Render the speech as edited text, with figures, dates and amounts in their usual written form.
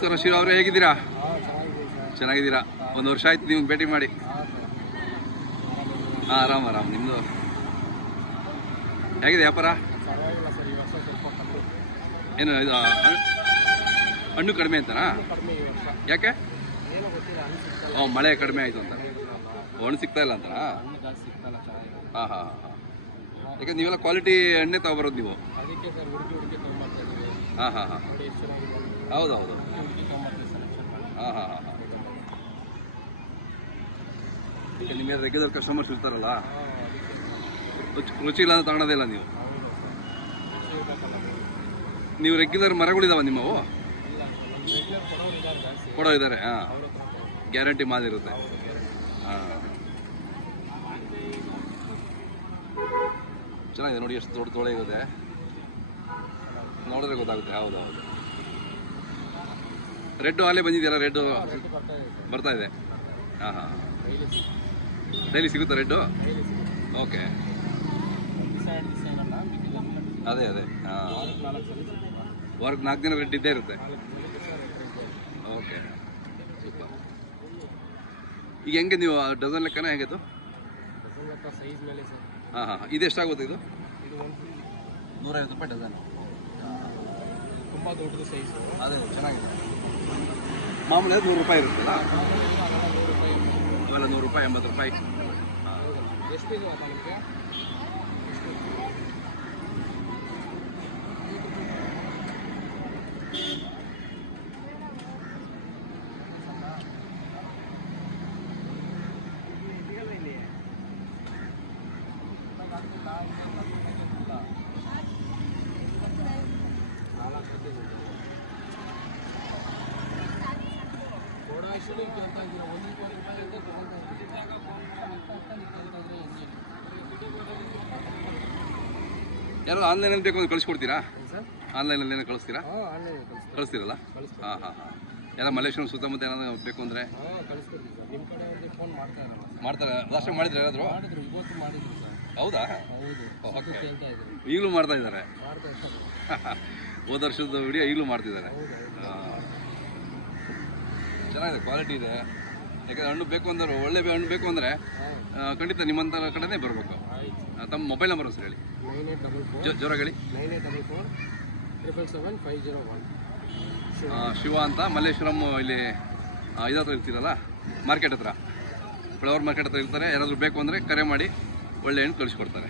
ನಮಸ್ಕಾರ ಶಿವ ಅವರೇ, ಹೇಗಿದ್ದೀರಾ? ಚೆನ್ನಾಗಿದ್ದೀರಾ? ಒಂದು ವರ್ಷ ಆಯ್ತು ನೀವು ಭೇಟಿ ಮಾಡಿ. ಹಾಂ, ಆರಾಮ್ ಆರಾಮ್. ನಿಮ್ಮದು ಹೇಗಿದೆ ವ್ಯಾಪಾರ? ಏನು ಇದು ಹಣ್ಣು ಕಡಿಮೆ ಅಂತನಾ? ಯಾಕೆ? ಮಳೆ ಕಡಿಮೆ ಆಯಿತು ಅಂತ. ಹಣ್ಣು ಸಿಗ್ತಾ ಇಲ್ಲ ಅಂತನಾ? ಹಾಂ ಹಾಂ ಹಾಂ. ಯಾಕೆ ನೀವೆಲ್ಲ ಕ್ವಾಲಿಟಿ ಎಣ್ಣೆ ತಗೊಬರೋದು ನೀವು? ಹಾಂ ಹಾಂ ಹಾಂ, ಹೌದು ಹೌದು. ಹಾಂ ಹಾಂ ಹಾಂ ಹಾಂ. ಈಗ ನಿಮಗೆ ರೆಗ್ಯುಲರ್ ಕಸ್ಟಮರ್ಸ್ ಇರ್ತಾರಲ್ಲ, ರುಚಿ ಇಲ್ಲ ಅಂತ ತಗೊಳೋದೇ ಇಲ್ಲ ನೀವು. ನೀವು ರೆಗ್ಯುಲರ್ ಮರಗಳಿದಾವ ನಿಮ್ಮವು? ಕೊಡೋ ಇದ್ದಾರೆ. ಹಾಂ, ಗ್ಯಾರಂಟಿ ಮಾಲ್ ಇರುತ್ತೆ. ಹಾಂ, ಚೆನ್ನಾಗಿದೆ ನೋಡಿ, ಎಷ್ಟು ದೊಡ್ಡ ತೊಳೆ ಇರುತ್ತೆ, ನೋಡಿದ್ರೆ ಗೊತ್ತಾಗುತ್ತೆ. ಹೌದು ಹೌದು. ರೆಡ್ಡು ಅಲ್ಲೇ ಬಂದಿದೆಯಲ್ಲ, ರೆಡ್ಡು ಬರ್ತಾ ಇದೆ. ಹಾಂ ಹಾಂ, ಡೈಲಿ ಸಿಗುತ್ತೆ ರೆಡ್ಡು? ಓಕೆ, ಅದೇ ಅದೇ. ಹಾಂ, ವಾರಕ್ಕೆ 4 ದಿನ ರೆಡ್ ಇದ್ದೇ ಇರುತ್ತೆ. Okay, super. ಈಗ ಹೆಂಗೆ ನೀವು ಡಜನ್ ಲೆಕ್ಕನ ಹೇಗಿತ್ತು? ಹಾಂ ಹಾಂ, ಇದು ಎಷ್ಟಾಗುತ್ತೆ? ಇದು 150 ರೂಪಾಯಿ ಡಜನ್. ತುಂಬ ದೊಡ್ಡದು ಸೈಜ್. ಅದೇ ಚೆನ್ನಾಗಿದೆ. ಮಾಮೂಲಿ 100 ರೂಪಾಯಿ ಇರುತ್ತಲ್ಲ, ಅವೆಲ್ಲ 100 ರೂಪಾಯಿ, 80 ರೂಪಾಯಿ. ಎಷ್ಟು ಇದು ನಿಮಗೆ? ಯಾರು ಆನ್ಲೈನಲ್ಲಿ ಬೇಕು ಅಂದ್ರೆ ಕಳಿಸ್ಕೊಡ್ತೀರಾ? ಆನ್ಲೈನಲ್ಲಿ ಏನೋ ಕಳಿಸ್ತೀರಾ? ಕಳಿಸ್ತೀರಲ್ಲ? ಹಾಂ ಹಾಂ ಹಾಂ. ಎಲ್ಲ ಮಲ್ಲೇಶ್ವರಂ ಸುತ್ತಮುತ್ತ ಏನಾದ್ರು ಬೇಕು ಅಂದರೆ ಮಾಡ್ತಾರೆ. ಲಾಸ್ಟ್ ಟೈಮ್ ಮಾಡಿದ್ರೆ ಯಾರಾದರೂ? ಹೌದಾ? ಓಕೆ, ಈಗಲೂ ಮಾಡ್ತಾ ಇದ್ದಾರೆ. ಹೋದ ವರ್ಷದ ವಿಡಿಯೋ ಈಗಲೂ ಮಾಡ್ತಿದ್ದಾರೆ. ಚೆನ್ನಾಗಿದೆ, ಕ್ವಾಲಿಟಿ ಇದೆ. ಯಾಕಂದರೆ ಹಣ್ಣು ಬೇಕು ಅಂದ್ರೆ, ಒಳ್ಳೆ ಹಣ್ಣು ಬೇಕು ಅಂದರೆ ಖಂಡಿತ ನಿಮ್ಮಂಥ ಕಡೆನೇ ಬರಬೇಕು. ತಮ್ಮ ಮೊಬೈಲ್ ನಂಬರ್ ಸರ್ ಹೇಳಿ, ಜೋರಾಗಿ ಹೇಳಿ. 9844777501. ಶಿವ ಅಂತ, ಮಲ್ಲೇಶ್ವರಂ ಇಲ್ಲಿ ಇದತ್ರ ಇರ್ತೀರಲ್ಲ, ಮಾರ್ಕೆಟ್ ಹತ್ರ, ಫ್ಲವರ್ ಮಾರ್ಕೆಟ್ ಹತ್ರ ಇರ್ತಾರೆ. ಯಾರಾದರೂ ಬೇಕು ಅಂದರೆ ಕರೆ ಮಾಡಿ, ಒಳ್ಳೆ ಹಣ್ಣು ಕಳಿಸ್ಕೊಡ್ತಾರೆ.